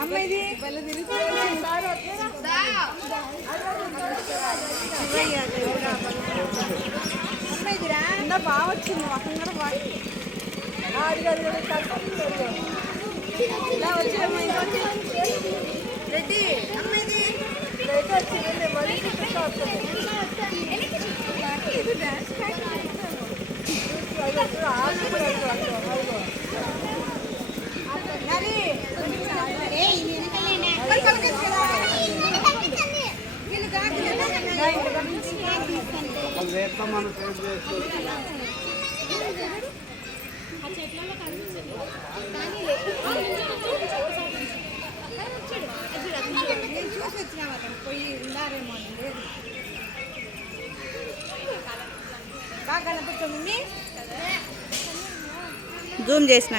అమ్మాయిది అమ్మాయిదిరా బాగా వచ్చింది అక్కడ కూడా బాగా రెడ్డి అమ్మాయిది చూసి వచ్చినాం అతను పోయి ఉండారేమో అని లేదు బాగా కనపడుతుంది జూమ్ చేసిన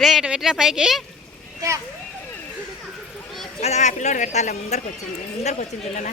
రేటు పెట్టినా పైకి అది ఆ పిల్లోడు పెడతాలే ముందరికి వచ్చింది చూడనా